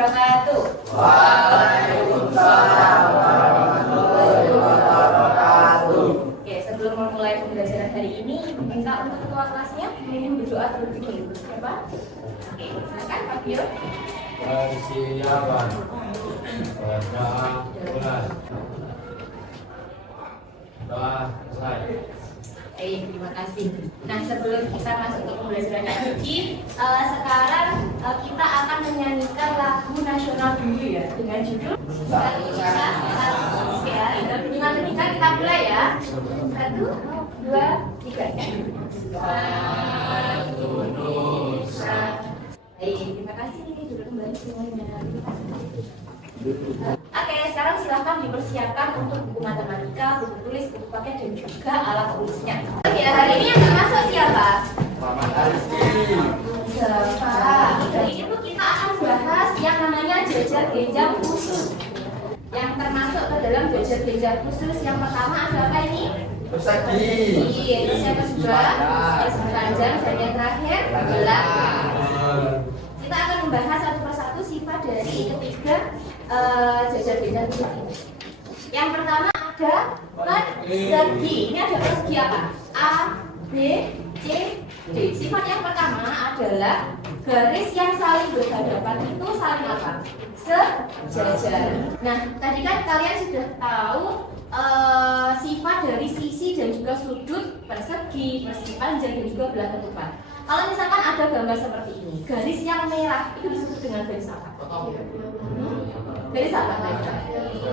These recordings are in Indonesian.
wabarakatuh. Waalaikumsalam warahmatullahi wabarakatuh. Oke, sebelum memulai pembelajaran hari ini, minta untuk ketua kelasnya berdoa terlebih dahulu. Siapa? Oke, silakan Pak Bio. Persiapan bacaan bulan. Doa selesai. Terima kasih. Nah, sebelum kita masuk ke pembelajaran yang suci, sekarang kita akan menyanyikan lagu nasional dulu ya, dengan judul Satu Nusa, Satu Nusa. Dengan ketika kita mulai ya. 1, 2, 3. Satu Nusa. Terima kasih. Duduk kembali semuanya. Oke, sekarang silahkan dipersiapkan untuk buku matematika, buku tulis, buku paket, dan juga alat tulisnya. Oke, hari ini yang masuk siapa? Selamat hari Siapa? Hari ini tuh kita akan bahas yang namanya jajar genjang khusus. Yang termasuk ke dalam jajar genjang khusus yang pertama ada apa ini? Persegi. Iya, terus yang kedua persegi panjang, dan yang terakhir adalah kita akan membahas satu persatu sifat dari ketiga jajar genjang khusus ini. Yang pertama ada persegi. Ini ada persegi apa? A, B, C, D. Sifat yang pertama adalah garis yang saling berhadapan itu saling apa? Sejajar. Nah, tadi kan kalian sudah tahu sifat dari sisi dan juga sudut persegi panjang dan juga belah ketupat. Kalau misalkan ada gambar seperti ini, garis yang merah itu disebut dengan garis apa? Garis apa?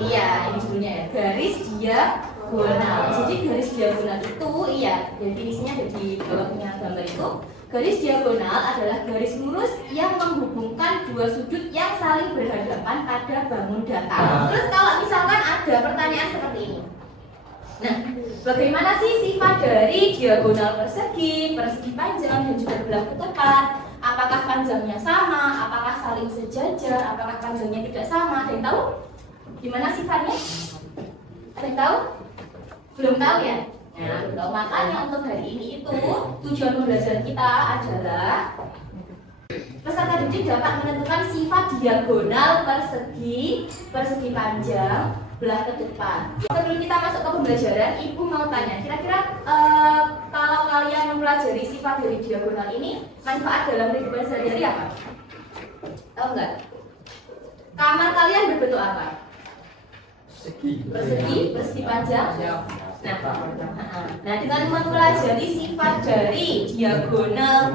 Iya, ini judulnya ya. Garis diagonal. Jadi garis diagonal itu, iya, definisinya ada di bawahnya gambar itu. Garis diagonal adalah garis lurus yang menghubungkan dua sudut yang saling berhadapan pada bangun datar. Terus kalau misalkan ada pertanyaan seperti ini, nah, bagaimana sih sifat dari diagonal persegi panjang dan juga belah ketupat? Apakah panjangnya sama? Apakah saling sejajar? Apakah panjangnya tidak sama? Ada yang tahu? Gimana sifatnya? Ada yang tahu? Belum tahu ya? Nah, belum tahu. Makanya untuk hari ini itu tujuan pembelajaran kita adalah peserta didik dapat menentukan sifat diagonal persegi panjang, belah ketupat. Sebelum kita masuk ke pembelajaran, Ibu mau tanya, kira-kira kalau kalian mempelajari sifat dari diagonal ini, manfaat dalam kehidupan sehari-hari apa? Tahu nggak? Kamar kalian berbentuk apa? Persegi panjang. Nah, dengan mempelajari sifat dari diagonal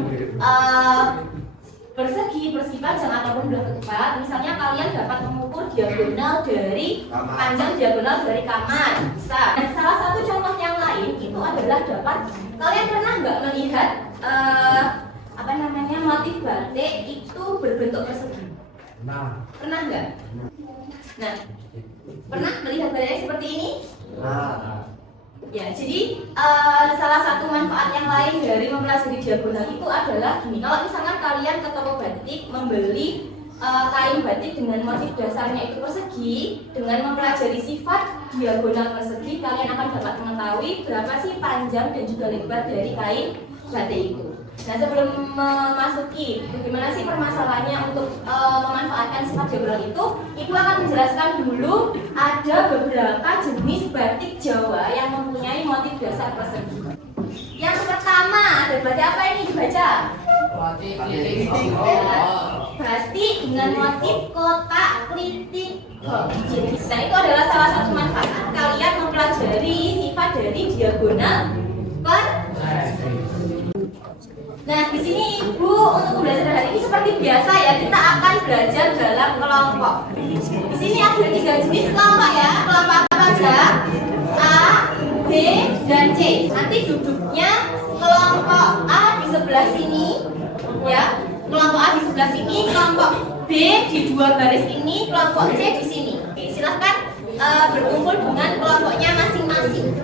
persegi panjang ataupun belah ketupat, misalnya kalian dapat mengukur diagonal dari panjang diagonal dari kamar, bisa. Dan salah satu contoh yang lain itu adalah dapat kalian pernah nggak melihat motif batik itu berbentuk persegi? Pernah nggak? Nah, pernah melihat batik seperti ini? Ya, jadi salah satu manfaat yang lain dari mempelajari diagonal itu adalah gini. Kalau misalkan kalian ke toko batik membeli kain batik dengan motif dasarnya itu persegi, dengan mempelajari sifat diagonal persegi, kalian akan dapat mengetahui berapa sih panjang dan juga lebar dari kain batik itu. Nah, sebelum memasuki bagaimana sih permasalahannya untuk memanfaatkan sifat diagonal itu, Ibu akan menjelaskan dulu ada beberapa jenis batik Jawa yang mempunyai motif dasar persegi. Yang pertama, ada batik apa ini dibaca? Batik dengan motif kotak klitik. Nah, itu adalah salah satu manfaat kalian mempelajari sifat dari diagonal persegi. Nah, di sini Ibu untuk pembelajaran hari ini seperti biasa ya, kita akan belajar dalam kelompok. Di sini ada 3 jenis kelompok ya. Kelompok apa saja? A, B, dan C. Nanti duduknya kelompok A di sebelah sini ya. Kelompok A di sebelah sini, kelompok B di 2 garis ini, kelompok C di sini. Oke, silahkan berkumpul dengan kelompoknya masing-masing.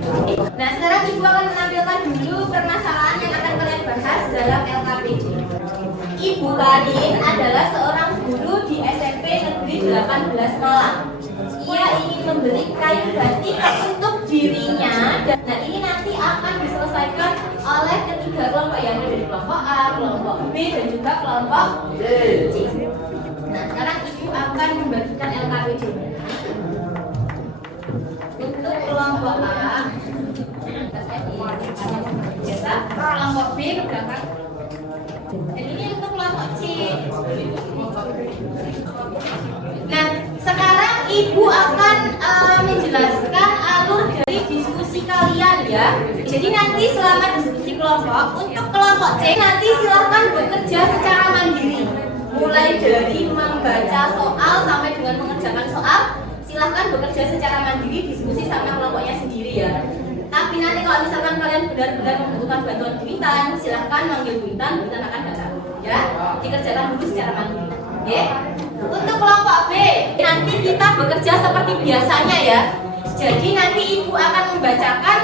Nah, sekarang Ibu akan menampilkan dulu permasalahan yang akan kalian bahas dalam LKPD. Ibu Karin adalah seorang guru di SMP Negeri 18 Malang. Ia ingin membeli kain batik untuk dirinya. Nah, ini nanti akan diselesaikan oleh ketiga kelompok yang ada di kelompok A, kelompok B, dan juga kelompok C. Nah, sekarang Ibu Ibu akan menjelaskan alur dari diskusi kalian ya. Jadi nanti selama diskusi kelompok, untuk kelompok C nanti silahkan bekerja secara mandiri. Mulai dari membaca soal sampai dengan mengerjakan soal, silahkan bekerja secara mandiri, diskusi sama kelompoknya sendiri ya. Tapi nanti kalau misalkan kalian benar-benar membutuhkan bantuan Bu Intan, silahkan manggil Bu Intan akan datang ya. Dikerjakan dulu secara mandiri. Oke? Untuk kelompok B, nanti kita bekerja seperti biasanya ya. Jadi nanti Ibu akan membacakan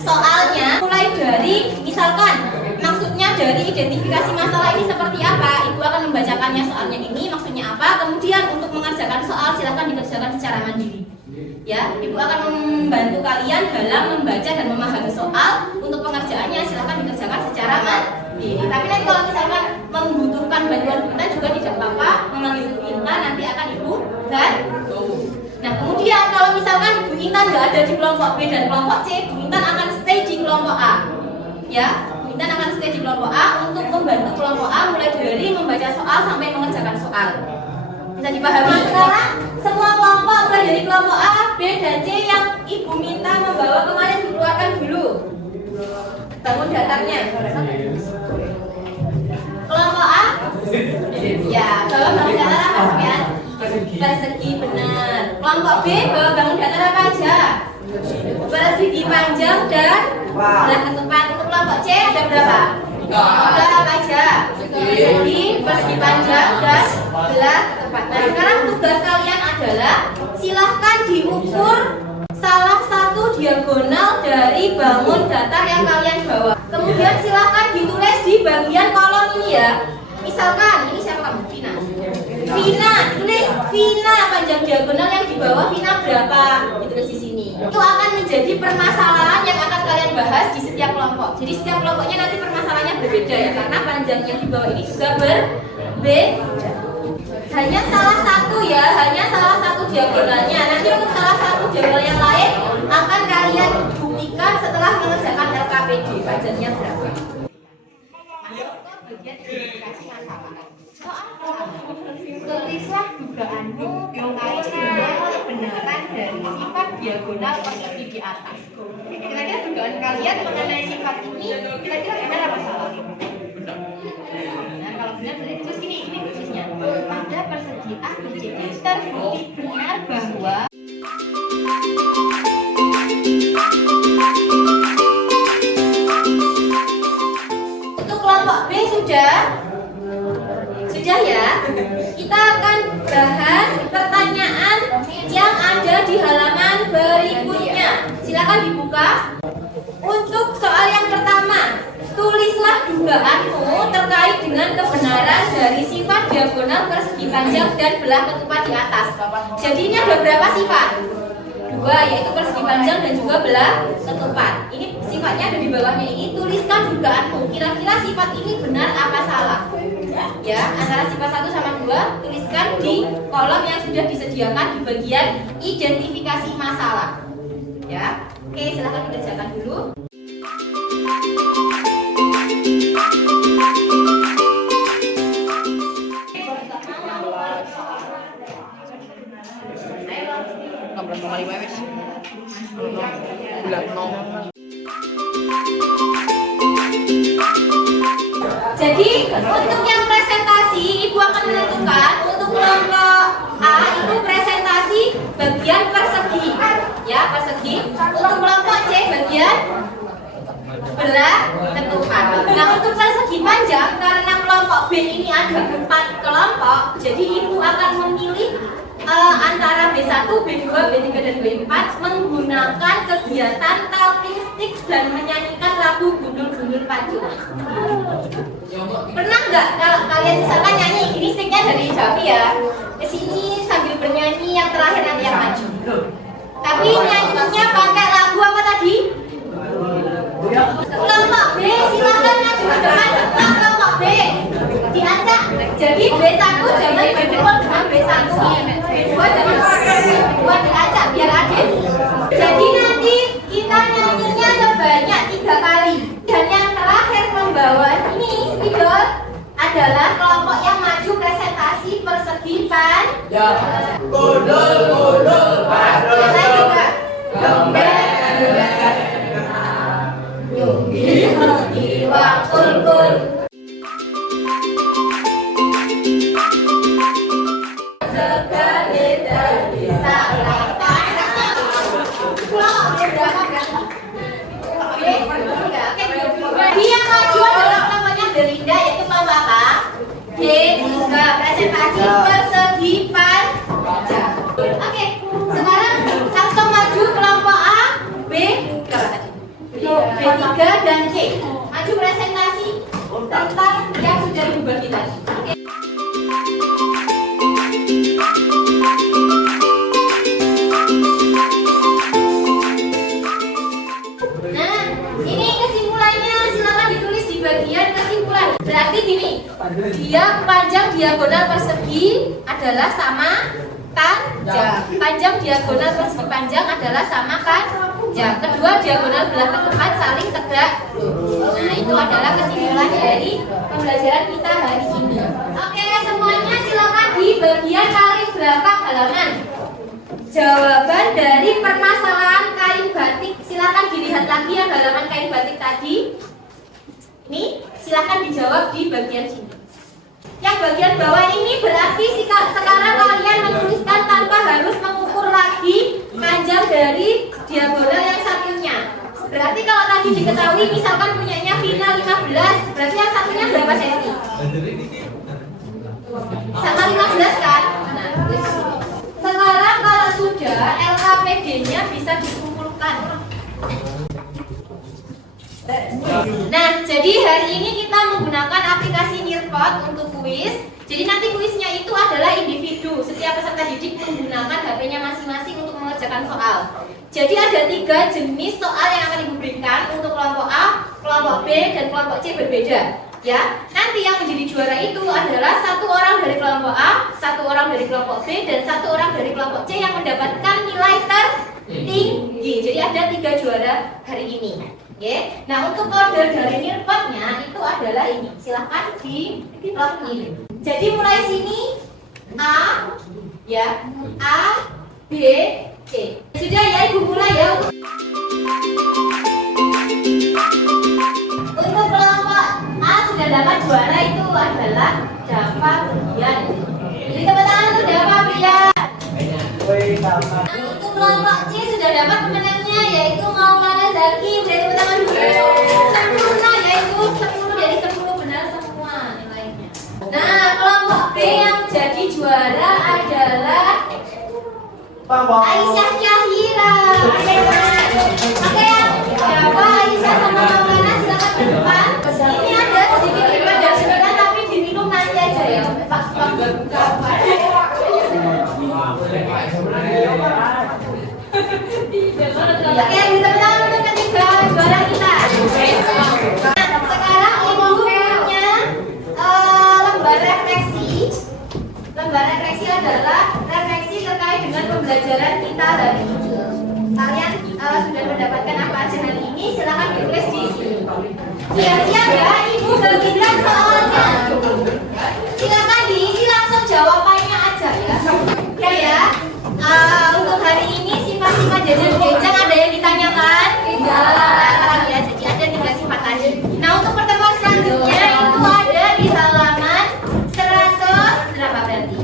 soalnya mulai dari misalkan maksudnya dari identifikasi masalah ini seperti apa. Ibu akan membacakannya soalnya ini maksudnya apa. Kemudian untuk mengerjakan soal silahkan dikerjakan secara mandiri. Ya, Ibu akan membantu kalian dalam membaca dan memahami soal. Untuk pengerjaannya silahkan dikerjakan secara mandiri. Tapi nanti kalau misalkan membutuhkan bantuan Bu Intan juga tidak apa-apa, memanggil Bu Intan nanti akan Ibu bantu. Nah kemudian kalau misalkan Bu Intan nggak ada di kelompok B dan kelompok C, Bu Intan akan stay di kelompok A. Ya, Bu Intan akan stay di kelompok A untuk membantu kelompok A mulai dari membaca soal sampai mengerjakan soal. Bisa dipahami? Sekarang semua kelompok mulai dari kelompok A, B, dan C yang Ibu minta membawa kemarin dikeluarkan dulu. Bangun datarnya. Kelompok A? Ya, bawa bangun datar apa sekian? Persegi benar. Kelompok B bawa bangun datar apa aja? Persegi panjang dan belah ketupat. Untuk kelompok C ada berapa? Ada apa aja? Persegi panjang dan belah ketupat. Nah sekarang tugas kalian adalah silahkan diukur salah satu diagonal dari bangun datar yang kalian bawa. Kemudian silahkan ditulis di bagian kolom ini ya. Misalkan ini siapa kamu? Vina. Vina, tulis Vina panjang diagonal yang di bawah Vina berapa? Ditulis di sini. Itu akan menjadi permasalahan yang akan kalian bahas di setiap kelompok. Jadi setiap kelompoknya nanti permasalahannya berbeda ya, karena panjang yang di bawah ini juga berbeda. Hanya salah satu ya, hanya salah satu diagonalnya. Nanti untuk salah satu diagonal yang lain akan kalian buktikan setelah mengerjakan LKPD panjangnya berapa. Masuk ke bagian identifikasi masalah. Tulislah dugaanmu terkait dengan kebenaran dari sifat diagonal persegi di atas. Kira-kira dugaan kalian mengenai sifat ini kira-kira benar apa salah? Nah, kalau benar berarti terus ini persisnya. Pada persegi A BCD terbukti benar bahwa untuk kelompok B sudah ya. Kita akan bahas pertanyaan yang ada di halaman berikutnya. Silakan dibuka. Untuk soal yang pertama, tulislah dugaanmu terkait dengan kebenaran dari sifat diagonal persegi panjang dan belah ketupat di atas. Jadi ini ada berapa sifat? Dua, yaitu persegi panjang dan juga belah ketupat. Ini sifatnya ada di bawahnya ini. Tuliskan dugaanmu. Kira-kira sifat ini benar apa salah? Ya, antara sifat 1 sama 2 tuliskan di kolom yang sudah disediakan di bagian identifikasi masalah. Ya. Oke, silahkan dikerjakan dulu. Jadi untuk yang presentasi Ibu akan menentukan untuk kelompok A itu presentasi bagian persegi ya, persegi. Untuk kelompok C bagian belah ketupat. Nah untuk persegi panjang karena kelompok B ini ada 4 kelompok, jadi Ibu akan memilih antara B1, B2, B3 dan B4 menggunakan kegiatan talking stick dan menyanyikan lagu gundul-gundul pacu. Pernah nggak kalau kalian misalkan nyanyi ini sticknya dari Javi ya, kesini sambil bernyanyi yang terakhir nanti yang maju. Tapi nyanyinya pakai lagu apa tadi? Kelompok B silahkan maju ke depan serta kelompok B diacak. Jadi B1 jangan berdekor dengan B1, B2 jangan B2 diacak biar adil. Jadi nanti kita nyanyinya sebanyak 3 kali. Dan yang terakhir membawa ini spidol adalah kelompok yang maju presentasi persegi panjang, gundul padu juga gembel nyunggi wakul kul sekali dari Jadi yang maju adalah namanya Belinda, yaitu kelompok apa? D3, presentasi persegi panjang. Oke, sekarang langsung maju kelompok A, B, B3 dan C. Maju presentasi tentang yang sudah dibagi tadi. Oke. Nah, ini kesimpulannya, silakan ditulis di bagian kesimpulan. Berarti gini, dia panjang diagonal persegi adalah sama panjang. Panjang diagonal persegi panjang adalah sama panjang. Kedua, diagonal belah ketupat saling tegak lurus. Nah, itu adalah kesimpulan dari pembelajaran kita hari ini. Oke, semuanya silakan di bagian paling belakang halaman. Jawaban dari permasalahan kain batik, silakan dilihat lagi yang halaman kain batik tadi. Ini silakan dijawab di bagian sini. Yang bagian bawah ini berarti sekarang kalian menuliskan tanpa harus mengukur lagi panjang dari diagonal yang satunya. Berarti kalau tadi diketahui misalkan punyanya Vina 15, berarti yang satunya berapa senti? Sama 15 kan? Nah, sekarang kalau sudah LKPD-nya bisa dikumpulkan. Nah, jadi hari ini kita menggunakan aplikasi Nearpod untuk kuis. Jadi nanti kuisnya itu adalah individu. Setiap peserta didik menggunakan HP-nya masing-masing untuk mengerjakan soal. Jadi ada 3 jenis soal yang akan Ibu berikan untuk kelompok A, kelompok B, dan kelompok C berbeda. Ya, nanti yang menjadi juara itu adalah 1 orang dari kelompok A, 1 orang dari kelompok B, dan 1 orang dari kelompok C yang mendapatkan nilai tertinggi. Jadi ada 3 juara hari ini. Oke. Nah, untuk kode dari Nearpod-nya itu adalah ini. Silahkan di login. Jadi mulai sini A, ya, A, B, C. Sudah ya, Ibu mulai ya. Untuk kelompok A sudah dapat juara itu adalah Dava Brian. Jadi tepuk tangan untuk Dava Brian. Untuk kelompok C sudah dapat pemenangnya yaitu Maulana Zaki. Beri tepuk tangan dulu. Sempurna yaitu 10 dari 10 benar semua nilainya. Nah, kelompok B yang jadi juara adalah Aisyah Syahira. Oke, Dava, Aisyah sama Maulana silakan ke depan. Ini ada sedikit riba dan sembilan tapi diminum nanti aja ya. Pak. Oke, kita menang untuk ketiga juara kita. Nah, sekarang Ibu punya lembar refleksi. Lembar refleksi adalah refleksi terkait dengan pembelajaran kita hari ini. Kalian sudah mendapatkan apa aja hari ini? Silakan ditulis di sini. Siap-siap ya, Ibu bagikan soalnya. Silakan diisi langsung jawabannya aja ya. Oke ya. Untuk hari ini sifat-sifat jajan genjang ada yang ditanyakan? Tidak ya, jadi ada 3 sifat tadi. Nah, untuk pertemuan selanjutnya itu ada di halaman 100 berapa berarti?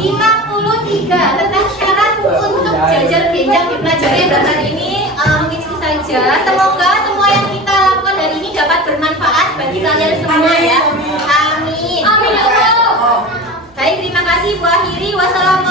53 tentang syarat untuk jajar genjang dipelajari dan hari ini mungkin itu saja. Semoga semua yang kita lakukan hari ini dapat bermanfaat bagi kalian semua ya. Amin. Amin ya Allah. Baik, terima kasih Bu Akhiri. Wassalamualaikum.